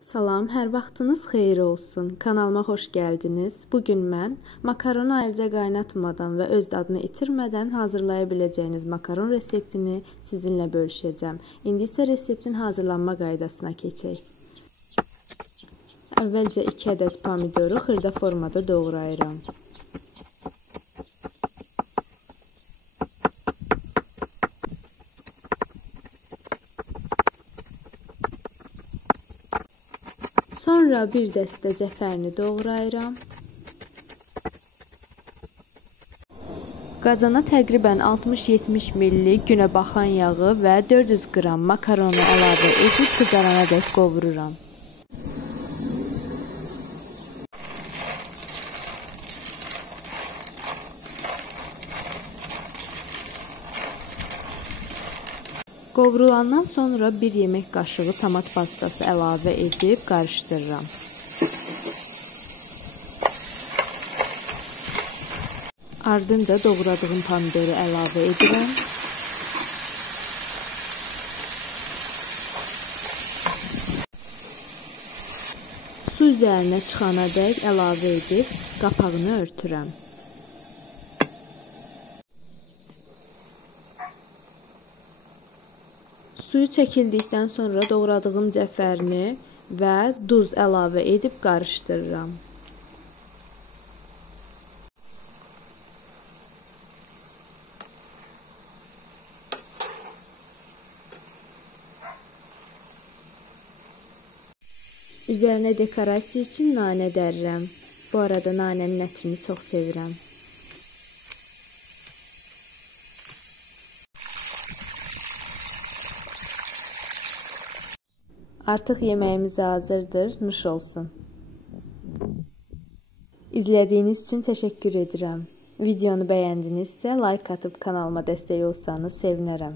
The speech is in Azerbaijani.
Salam, hər vaxtınız xeyir olsun. Kanalıma xoş gəldiniz. Bugün mən makaronu ayrıca qaynatmadan və öz dadını itirmədən hazırlaya biləcəyiniz makaron reseptini sizinlə bölüşəcəm. İndi isə reseptin hazırlanma qaydasına keçək. Əvvəlcə 2 ədəd pomidoru xırda formada doğrayıram. Sonra bir dəstə cəfərini doğrayıram. Qazana təqribən 60-70 ml günə baxan yağı və 400 qram makaronu əlavə edib qızarana dək qovururam. Qovrulandan sonra 1 yemək qaşığı tomat pastası əlavə edib qarışdırıram. Ardınca doğradığım pomidoru əlavə edirəm. Su üzərinə çıxana dək əlavə edib qapağını örtürəm. Suyu çəkildikdən sonra doğradığım cəfərini və duz əlavə edib qarışdırıram. Üzərinə dekorasiya üçün nanə dərirəm. Bu arada nanənin ətrini çox sevirəm. Artıq yeməyimiz hazırdır, nuş olsun. İzlədiyiniz üçün təşəkkür edirəm. Videonu bəyəndinizsə like atıb kanalıma dəstək olsanız sevinərəm.